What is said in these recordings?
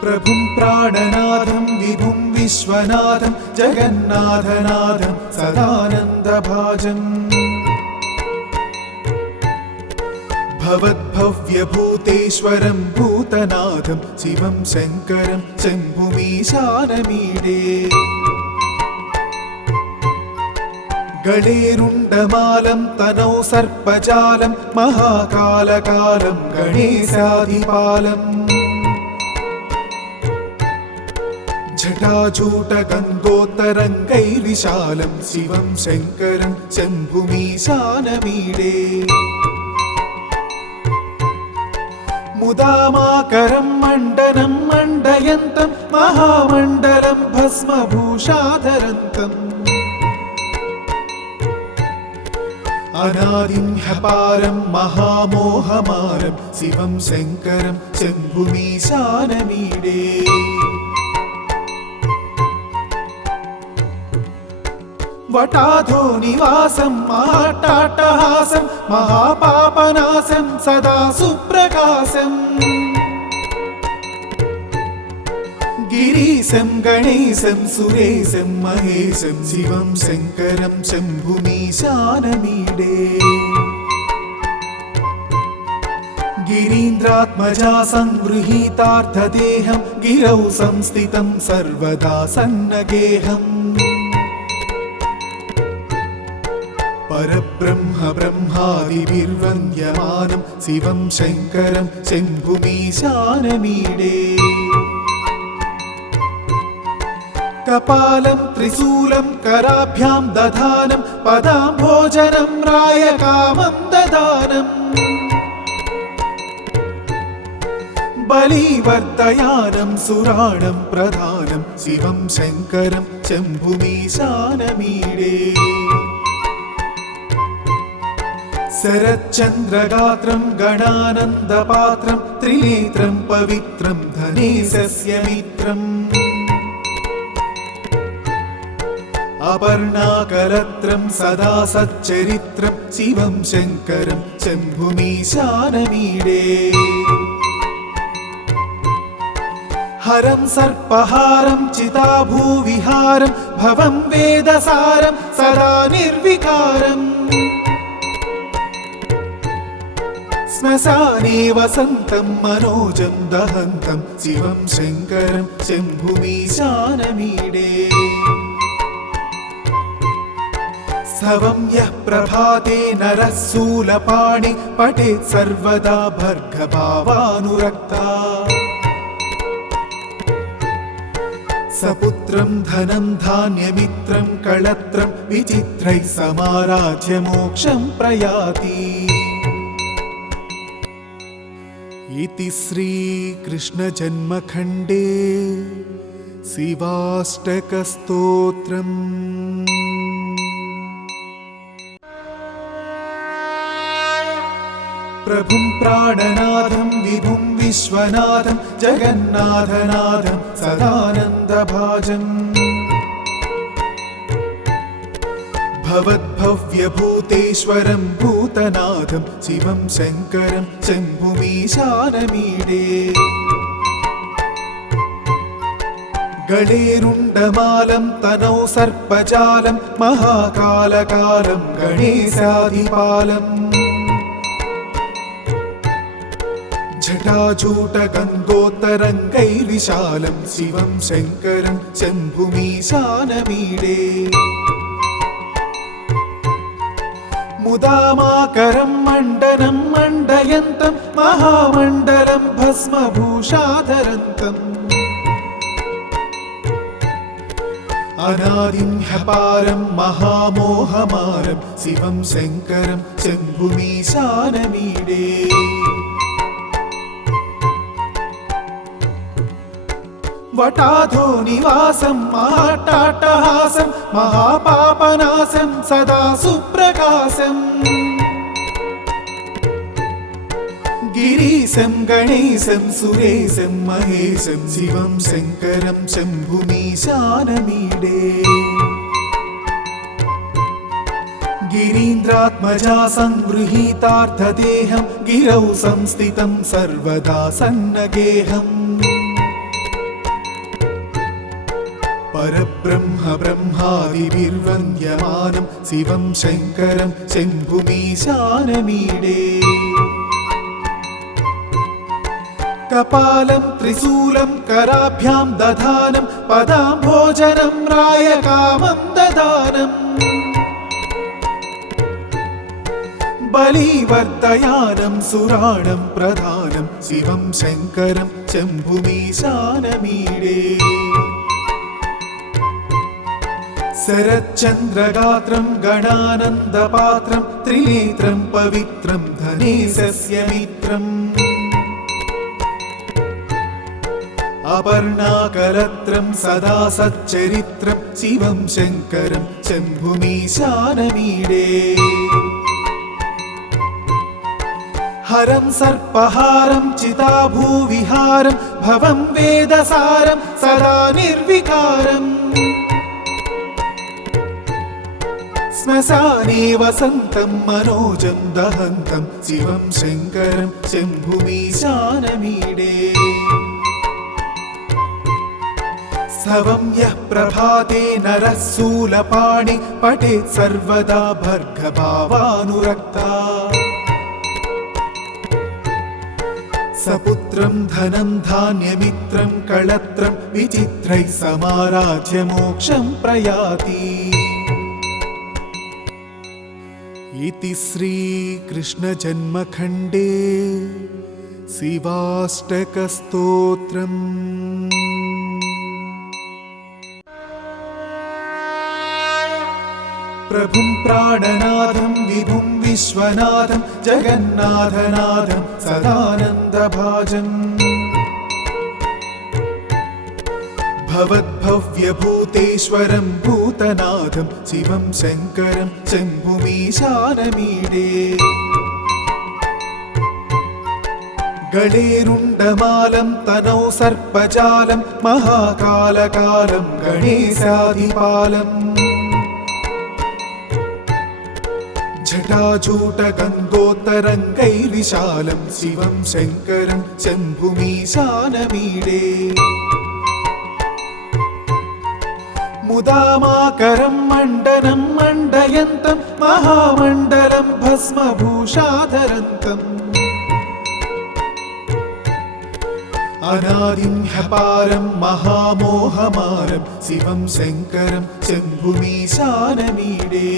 प्रभुं प्राणनाथं विभुं विश्वनाथं जगन्नाथनाथं सदानन्दभाजम् भवद्भव्यभूतेश्वरं भूतनाथं शिवं शङ्करं शम्भुमीशानमीडे गणेरुण्डमालं तनौ सर्पजालं महाकालकालं गणेशाधिपालम् जटाजूटगङ्गोत्तरङ्गैर्विशालं शिवं शङ्करं शम्भुमीशानमीडे मुदामाकरं मण्डनं मण्डयन्तं महामण्डलं भस्मभूषाधरन्तम् अनादिं ह्यपारं महामोहमारं शिवं शङ्करं शम्भुमीशानमीडे वटाधो निवासं महाट्टाट्टहासं महापापनाशं सदा सुप्रकाशं गिरीशं गणेशं सुरेशं महेशं शिवं शङ्करं शम्भुमीशानमीडे गिरीन्द्रात्मजा संगृहीतार्थदेहं गिरौ संस्थितं सर्वदा सन्नगेहम् परब्रह्म ब्रह्मादिभिर्वन्द्यमानं शिवं शङ्करं शम्भुमीशानमीडे कपालं त्रिशूलं कराभ्यां दधानं पदाम्भोजनं रायकामं ददानम् बलिवर्धयानं सुराणं प्रधानं शिवं शङ्करं शम्भुमीशानमीडे शरच्चन्द्रगात्रं गणानन्दपात्रं त्रिनेत्रं पवित्रं धनेशस्य मित्रम् अपर्णाकलत्रं सदा सच्चरित्रं शिवं शङ्करं शम्भुमीशानमीडे हरं सर्पहारं चिताभूविहारं भवं वेदसारं सदा निर्विकारम् श्मशाने वसन्तं मनोजं दहन्तं शिवं शङ्करं शम्भुमीशानमीडे सवं यः प्रभाते नरः शूलपाणि पठेत् सर्वदा भर्गभावानुरक्ता सपुत्रं धनं धान्यमित्रं कळत्रं विचित्रैः समाराध्य मोक्षं प्रयाति इति श्रीकृष्णजन्मखण्डे शिवाष्टकस्तोत्रम्। प्रभुं प्राणनाथं विभुं विश्वनाथं जगन्नाथनाथं सदानन्दभाजम् भवद्भव्यभूतेश्वरं भूतनाथं शिवं शङ्करं शम्भुमीशानमीडे गणेरुण्डमालं तनौ सर्पजालं महाकालकालं गणेशाधिपालम् जटाजूटगङ्गोत्तरङ्गैर्विशालं शिवं शङ्करं शम्भुमीशानमीडे मुदामाकरं मण्डनं मण्डयन्तं महामण्डलं भस्मभूषाधरन्तम् अनादिं ह्यपारं महामोहमारं शिवं शङ्करं शम्भुमीशानमीडे वटाधो निवासं महाट्टाट्टहासं महापापनाशं सदा सुप्रकाशं गिरीशं गणेशं सुरेशं महेशं शिवं शङ्करं शम्भुमीशानमीडे गिरीन्द्रात्मजा संगृहीतार्थदेहं गिरौ संस्थितं सर्वदा सन्नगेहम् परब्रह्म ब्रह्मादिभिर्वन्द्यमानं शिवं शङ्करं शम्भुमीशानमीडे कपालं त्रिशूलं कराभ्यां दधानं पदाम्भोजनं रायकामं ददानम् बलिवर्धयानं सुराणं प्रधानं शिवं शङ्करं शम्भुमीशानमीडे शरच्चन्द्रगात्रं गणानन्दपात्रं त्रिनेत्रं पवित्रं धनेशस्य मित्रम् अपर्णाकलत्रं सदा सच्चरित्रं शिवं शङ्करं शम्भुमीशानमीडे हरं सर्पहारं चिताभूविहारं भवं वेदसारं सदा निर्विकारम् श्मशाने वसन्तं मनोजं दहन्तं शिवं शङ्करं शम्भुमीशानमीडे स्तवं यः प्रभाते नरः शूलपाणि पठेत् सर्वदा भर्गभावानुरक्ता सपुत्रं धनं धान्यमित्रं कळत्रं विचित्रैः समाराध्य मोक्षं प्रयाति इति श्रीकृष्णजन्मखण्डे शिवाष्टकस्तोत्रम् प्रभुं प्राणनाथं विभुं विश्वनाथं जगन्नाथनाथं सदानन्दभाजम् भवद्भव्यभूतेश्वरं भूतनाथं शिवं शङ्करं शम्भुमीशानमीडे गणेरुण्डमालं तनौ सर्पजालं महाकालकालं गणेशाधिपालम् जटाजूटगङ्गोत्तरङ्गैर्विशालं शिवं शङ्करं शम्भुमीशानमीडे मुदामाकरं मण्डनं मण्डयन्तं महामण्डलं भस्मभूषाधरन्तम् अनादिं ह्यपारं महामोहमारं शिवं शङ्करं शम्भुमीशानमीडे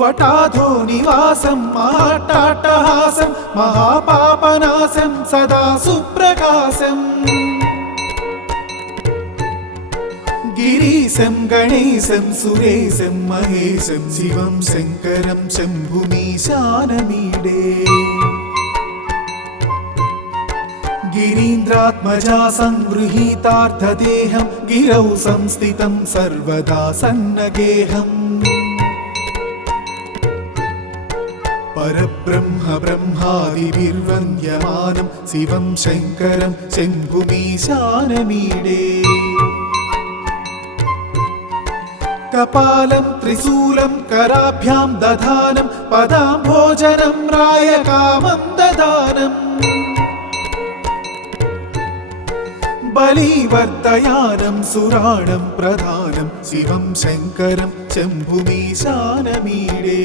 वटाधो निवासं महाट्टाट्टहासं महापापनाशं सदा सुप्रकाशम् गिरीशं गणेशं सुरेशं महेशं शिवं शङ्करं शम्भुमीशानमीडे गिरीन्द्रात्मजा संगृहीतार्थदेहं गिरौ संस्थितं सर्वदा सन्नगेहम् परब्रह्म ब्रह्मादिभिर्वन्द्यमानं शिवं शङ्करं शम्भुमीशानमीडे कपालं त्रिशूलं कराभ्यां दधानं पदाम्भोजनं रायकामं ददानम् बलिवर्धयानं सुराणं प्रधानं शिवं शङ्करं शम्भुमीशानमीडे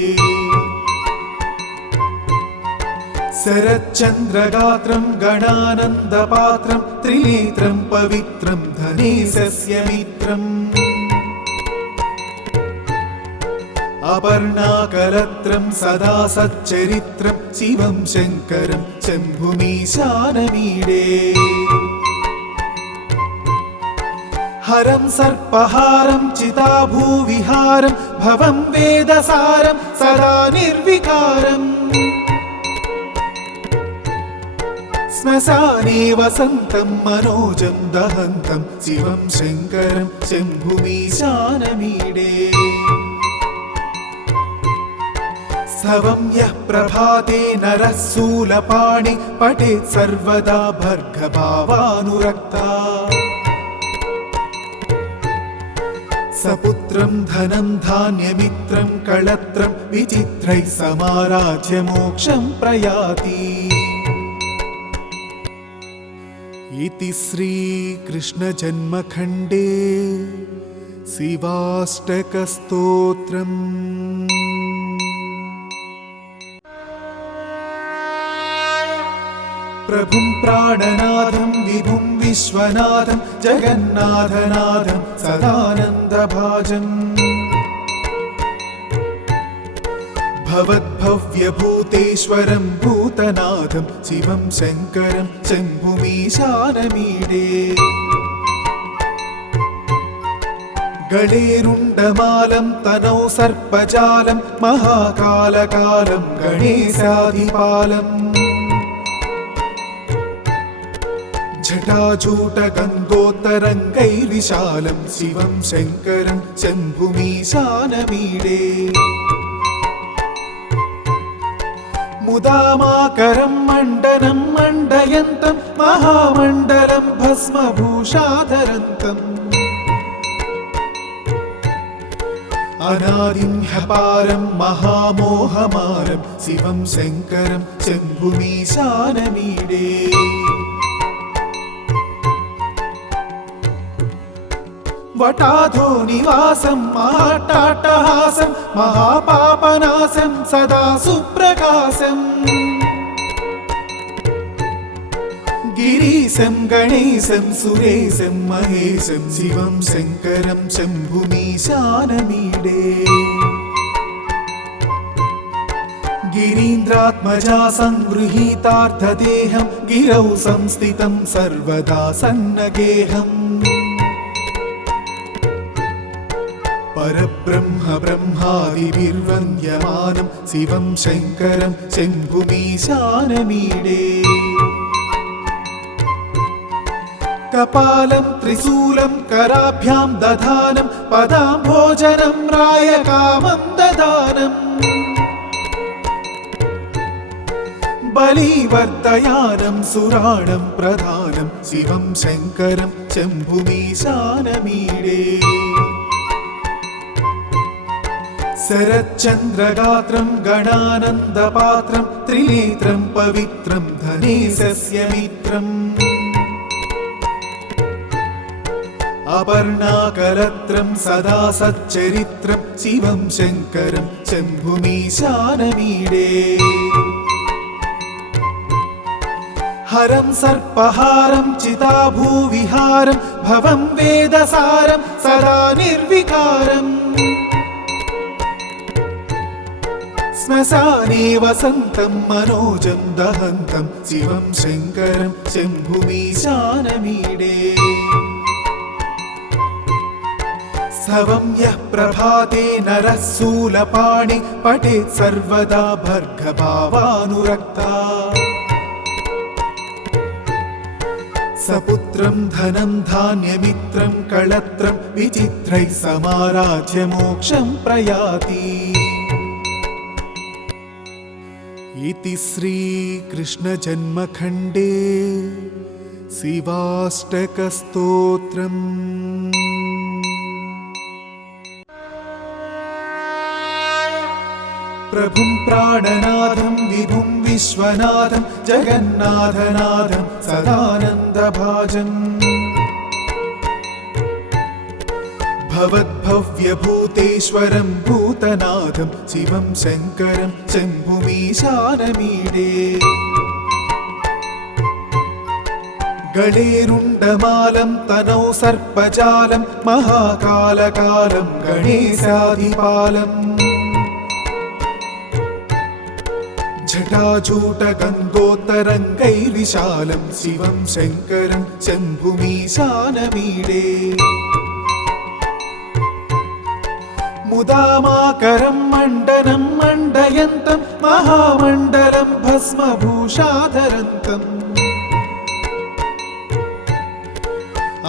शरच्चन्द्रगात्रं गणानन्दपात्रं त्रिनेत्रं पवित्रं धनेशस्य मित्रम् अपर्णाकलत्रं सदा सच्चरित्रं शिवं शङ्करं शम्भुमीशानमीडे हरं सर्पहारं चिताभूविहारं भवं वेदसारं सदा निर्विकारम् श्मशाने वसन्तं मनोजं दहन्तं शिवं शङ्करं शम्भुमीशानमीडे स्तवं यः प्रभाते नरः शूलपाणि पठेत् सर्वदा भर्गभावानुरक्ता सपुत्रं धनं धान्यमित्रं कळत्रं विचित्रैः समाराध्य मोक्षं प्रयाति इति श्रीकृष्णजन्मखण्डे शिवाष्टकस्तोत्रम्। प्रभुं प्राणनाथं विभुं विश्वनाथं जगन्नाथनाथं सदानन्दभाजम् भवद्भव्यभूतेश्वरं भूतनाथं शिवं शङ्करं शम्भुमीशानमीडे गणेरुण्डमालं तनौ सर्पजालं महाकालकालं गणेशाधिपालम् जटाजूटगङ्गोत्तरङ्गैर्विशालं शिवं शङ्करं शम्भुमीशानमीडे मुदामाकरं मण्डनं मण्डयन्तं महामण्डलं भस्मभूषाधरन्तम् अनादिं ह्यपारं महामोहमारं शिवं शङ्करं शम्भुमीशानमीडे वटाधो निवासं महाट्टाट्टहासं महापापनाशं सदा सुप्रकाशम् गिरीशं गणेशं सुरेशं महेशं शिवं शङ्करं शम्भुमीशानमीडे गिरीन्द्रात्मजा संगृहीतार्थदेहं गिरौ संस्थितं सर्वदा सन्नगेहम् परब्रह्म ब्रह्मादिभिर्वन्द्यमानं शिवं शङ्करं शम्भुमीशानमीडे कपालं त्रिशूलं कराभ्यां दधानं पदाम्भोजनं रायकामं ददानम् बलिवर्धयानं सुराणं प्रधानं शिवं शङ्करं शम्भुमीशानमीडे शरच्चन्द्रगात्रं गणानन्दपात्रं त्रिनेत्रं पवित्रं धनेशस्य मित्रम् अपर्णाकलत्रं सदा सच्चरित्रं शिवं शङ्करं शम्भुमीशानमीडे हरं सर्पहारं चिताभूविहारं भवं वेदसारं सदा निर्विकारम् श्मशाने वसन्तं मनोजं दहन्तं शिवं शङ्करं शम्भुमीशानमीडे स्तवं यः प्रभाते नरः शूलपाणि पठेत् सर्वदा भर्गभावानुरक्ता सपुत्रं धनं धान्यमित्रं कळत्रं विचित्रैः समाराध्य मोक्षं प्रयाति। इति श्रीकृष्णजन्मखण्डे शिवाष्टकस्तोत्रम्। प्रभुं प्राणनाथं विभुं विश्वनाथं जगन्नाथनाथं सदानन्दभाजम् भवद्भव्यभूतेश्वरं भूतनाथं शिवं शङ्करं शम्भुमीशानमीडे गणेरुण्डमालं तनौ सर्पजालं महाकालकालं गणेशाधिपालम् जटाजूटगङ्गोत्तरङ्गैर्विशालं शिवं शङ्करं शम्भुमीशानमीडे मुदामाकरं मण्डनं मण्डयन्तं महामण्डलं भस्मभूषाधरन्तम्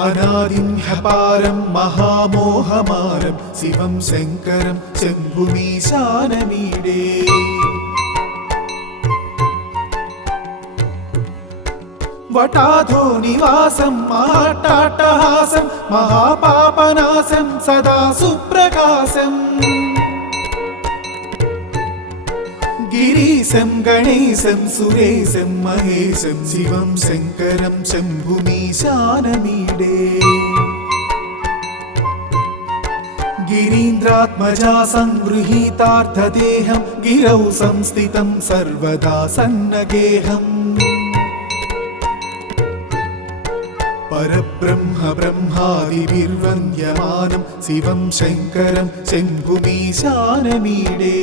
अनादिं ह्यपारं महामोहमारं शिवं शङ्करं शम्भुमीशानमीडे वटाधो निवासं महाट्टाट्टहासं महापापनाशं सदा सुप्रकाशम् गिरीशं गणेशं सुरेशं महेशं शिवं शङ्करं शम्भुमीशानमीडे गिरीन्द्रात्मजा संगृहीतार्थदेहं गिरौ संस्थितं सर्वदा सन्नगेहम् परब्रह्म ब्रह्मादिभिर्वन्द्यमानं शिवं शङ्करं शम्भुमीशानमीडे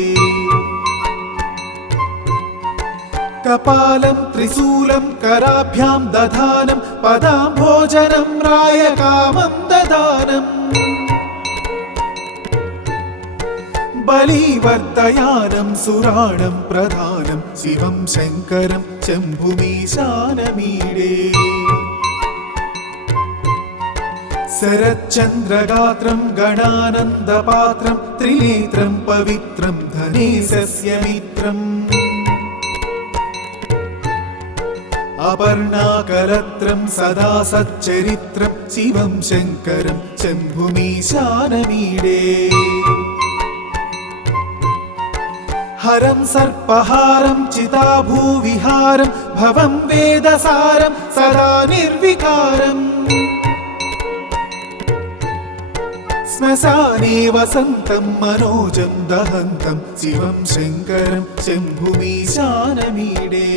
कपालं त्रिशूलं कराभ्यां दधानं पदाम्भोजनं रायकामं ददानम् बलिवर्धयानं सुराणं प्रधानं शिवं शङ्करं शम्भुमीशानमीडे शरच्चन्द्रगात्रं गणानन्दपात्रं त्रिनेत्रं पवित्रं धनेशस्य मित्रम् अपर्णाकलत्रं सदा सच्चरित्रं शिवं शङ्करं शम्भुमीशानमीडे हरं सर्पहारं चिताभूविहारं भवं वेदसारं सदा निर्विकारम् श्मशाने वसन्तं मनोजं दहन्तं शिवं शङ्करं शम्भुमीशानमीडे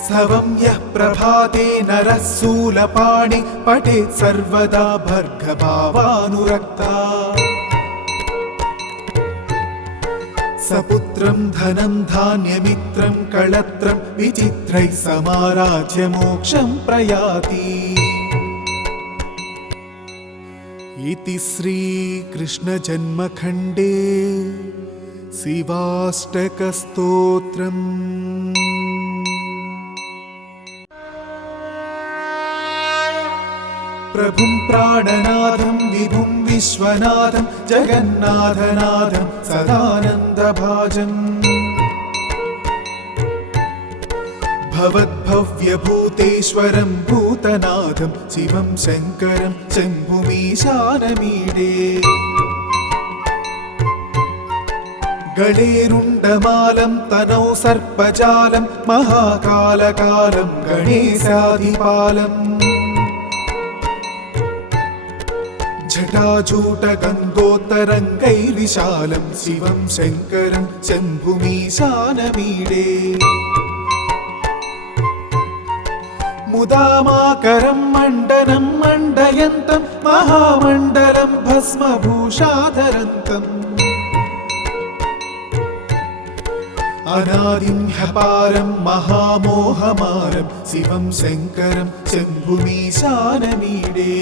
स्तवं यः प्रभाते नरः शूलपाणि पठेत् सर्वदा भर्गभावानुरक्ता सपुत्रं धनं धान्यमित्रं कळत्रं विचित्रैः समाराध्य मोक्षं प्रयाति इति श्रीकृष्णजन्मखण्डे शिवाष्टकस्तोत्रम्। प्रभुं प्राणनाथं विभुं विश्वनाथं जगन्नाथनाथं सदानन्दभाजम् भवद्भव्यभूतेश्वरं भूतनाथं शिवं शङ्करं शम्भुमीशानमीडे गणेरुण्डमालं तनौ सर्पजालं महाकालकालं गणेशाधिपालम् जटाजूटगङ्गोत्तरङ्गैर्विशालं शिवं शङ्करं शम्भुमीशानमीडे मुदामाकरं मण्डनं मण्डयन्तं महामण्डलं भस्मभूषाधरन्तम् अनादिं ह्यपारं महामोहमारं शिवं शङ्करं शम्भुमीशानमीडे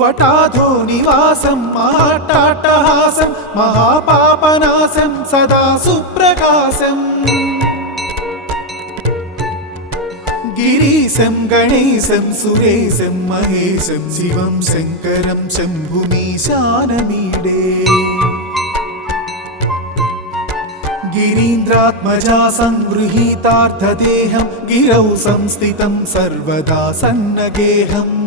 वटाधो निवासं महाट्टाट्टहासं महापापनाशं सदा सुप्रकाशम् गिरीशं गणेशं सुरेशं महेशं शिवं शङ्करं शम्भुमीशानमीडे गिरीन्द्रात्मजा संगृहीतार्थदेहं गिरौ संस्थितं सर्वदा सन्नगेहम्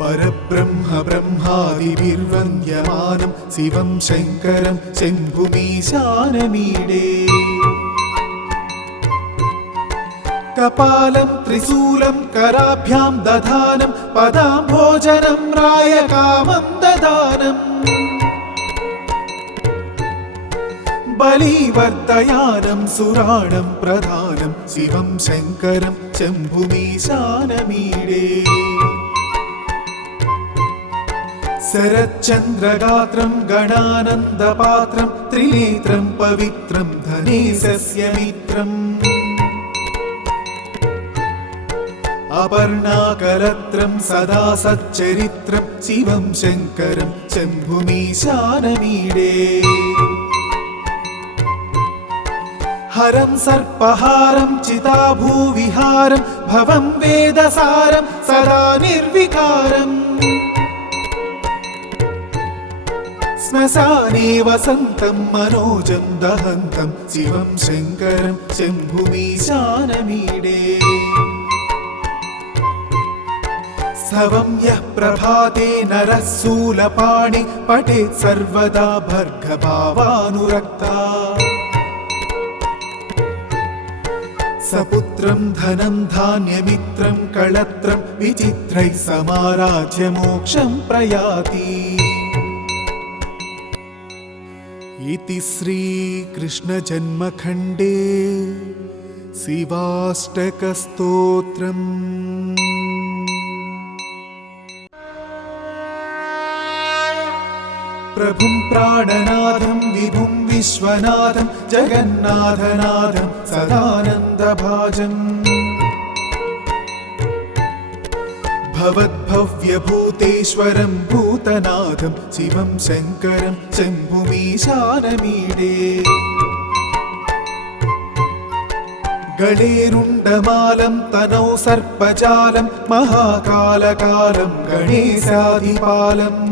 परब्रह्म ब्रह्मादिभिर्वन्द्यमानं शिवं शङ्करं शम्भुमीशानमीडे कपालं त्रिशूलं कराभ्यां दधानं पदाम्भोजनं रायकामं ददानम् बलिवर्धयानं सुराणं प्रधानं शिवं शङ्करं शम्भुमीशानमीडे शरच्चन्द्रगात्रं गणानन्दपात्रं त्रिनेत्रं पवित्रं धनेशस्य मित्रम् अपर्णाकलत्रं सदा सच्चरित्रं शिवं शङ्करं शम्भुमीशानमीडे हरं सर्पहारं चिताभूविहारं भवं वेदसारं सदा निर्विकारम् श्मशाने वसन्तं मनोजं दहन्तं शिवं शङ्करं शम्भुमीशानमीडे स्तवं यः प्रभाते नरः शूलपाणि पठेत् सर्वदा भर्गभावानुरक्ता सपुत्रं धनं धान्यमित्रं कळत्रं विचित्रैः समाराध्य मोक्षं प्रयाति। इति श्रीकृष्णजन्मखण्डे शिवाष्टकस्तोत्रम्। प्रभुं प्राणनाथं विभुं विश्वनाथं जगन्नाथनाथं सदानन्दभाजम् भवद्भव्यभूतेश्वरं भूतनाथं शिवं शङ्करं शम्भुमीशानमीडे। गणेरुण्डमालं तनौ सर्पजालं महाकालकालं गणेशाधिपालम्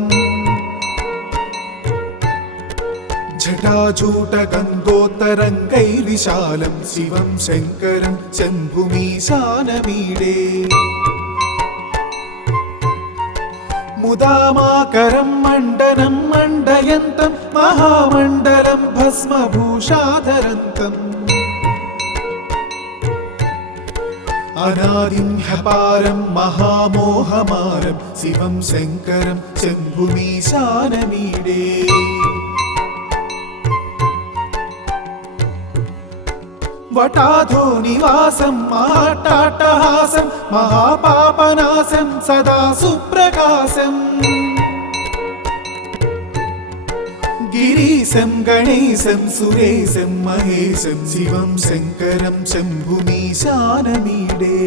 जटाजूटगङ्गोत्तरङ्गैर्विशालं शिवं शङ्करं शम्भुमीशानमीडे। मुदामाकरं मण्डनं मण्डयन्तं महामण्डलं भस्मभूषाधरन्तम् अनादिं ह्यपारं महामोहमारं शिवं शङ्करं शम्भुमीशानमीडे। वटाधो निवासं महाट्टाट्टहासं महापापनाशं सदा सुप्रकाशम् गिरीशं गणेशं सुरेशं महेशं शिवं शङ्करं शम्भुमीशानमीडे।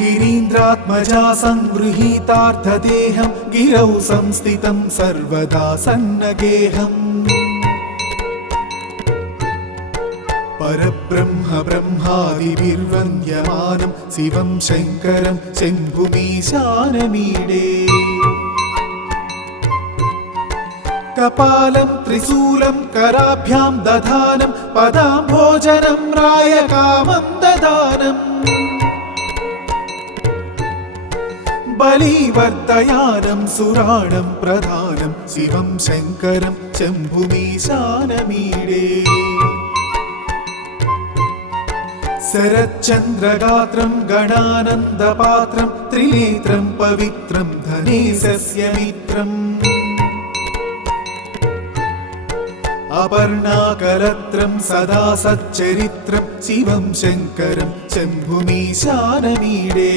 गिरीन्द्रात्मजा संगृहीतार्थदेहं गिरौ संस्थितं सर्वदा सन्नगेहम् परब्रह्म ब्रह्मादिभिर्वन्द्यमानं शिवं शङ्करं शम्भुमीशानमीडे। कपालं त्रिशूलं कराभ्यां दधानं पदाम्भोजनं रायकामं ददानम् बलिवर्धयानं सुराणं प्रधानं शिवं शङ्करं शम्भुमीशानमीडे। शरच्चन्द्रगात्रं गणानन्दपात्रं त्रिनेत्रं पवित्रं धनेशस्य मित्रम् अपर्णाकलत्रं सदा सच्चरित्रं शिवं शङ्करं शम्भुमीशानमीडे।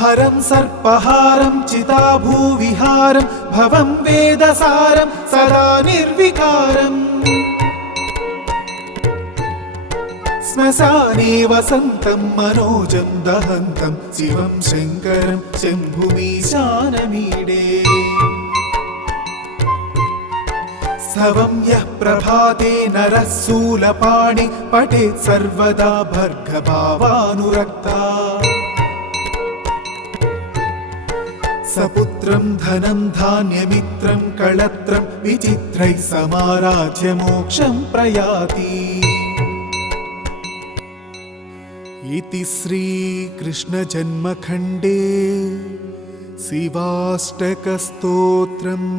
हरं सर्पहारं चिताभूविहारं भवं वेदसारं सदा निर्विकारम् श्मशाने वसन्तं मनोजं दहन्तं शिवं शङ्करं शम्भुमीशानमीडे। स्तवं यः प्रभाते नरः शूलपाणि पठेत् सर्वदा भर्गभावानुरक्ता सपुत्रं धनं धान्यमित्रं कळत्रं विचित्रैः समाराध्य मोक्षं प्रयाति। इति श्रीकृष्णजन्मखण्डे शिवाष्टकस्तोत्रम्।